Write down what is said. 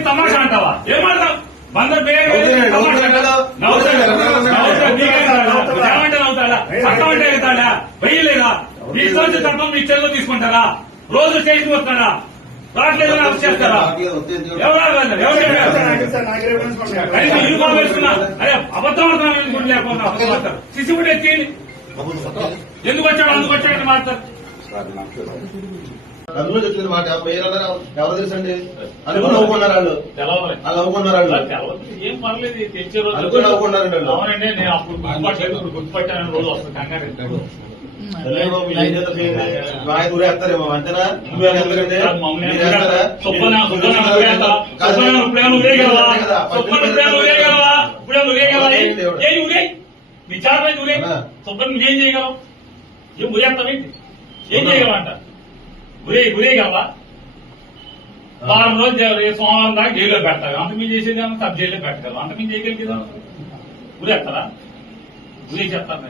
తమాషా అంటావా? ఏమంటావు? వంద పేరు అంటే వెళ్తాడా? వెయ్యలేదా? మీ చట్టం మీ చెల్లో తీసుకుంటారా? రోజు స్టేషన్ వస్తాడా? అరెస్ట్ చేస్తారా? ఎవరు అబద్ధం సిసి కూడా ఎత్తి ఎందుకు వచ్చాడు అందుకు వచ్చాడని మాట్లాడతారు అందులో చెప్పింది మాట ఎవరు తెలుసండి అనుకుని నవ్వుకున్నారు వాళ్ళు నవ్వుకున్నారు వాళ్ళు. ఏం పర్లేదు తెచ్చే రోజు అనుకుని నవ్వుకున్నారండి వాళ్ళు. అవునండి నేను అప్పుడు గుర్తుపట్టలేదు ఇప్పుడు గుర్తుపట్టాను రోజు వస్తుంది కంగారు ఆయన ఊరేస్తారేమో అంతేనా ఎందుకంటే మీరు వేస్తారా? కాదు, ఊరే ఆ. సుబ్బన్న నువ్వేం చేయగలవు? ఏం ఊరేస్తావేంటి ఏం చేయగలవంట ఊరే ఊరేగలవా వారం రోజు సోమవారం దాకా జైల్లో పెడతావు అంత మీ చేసేది సబ్ జైల్లో పెట్టగలవు అంత మీ చేయగలిగేదా ఊరేస్తారా ఊరే చెప్తాను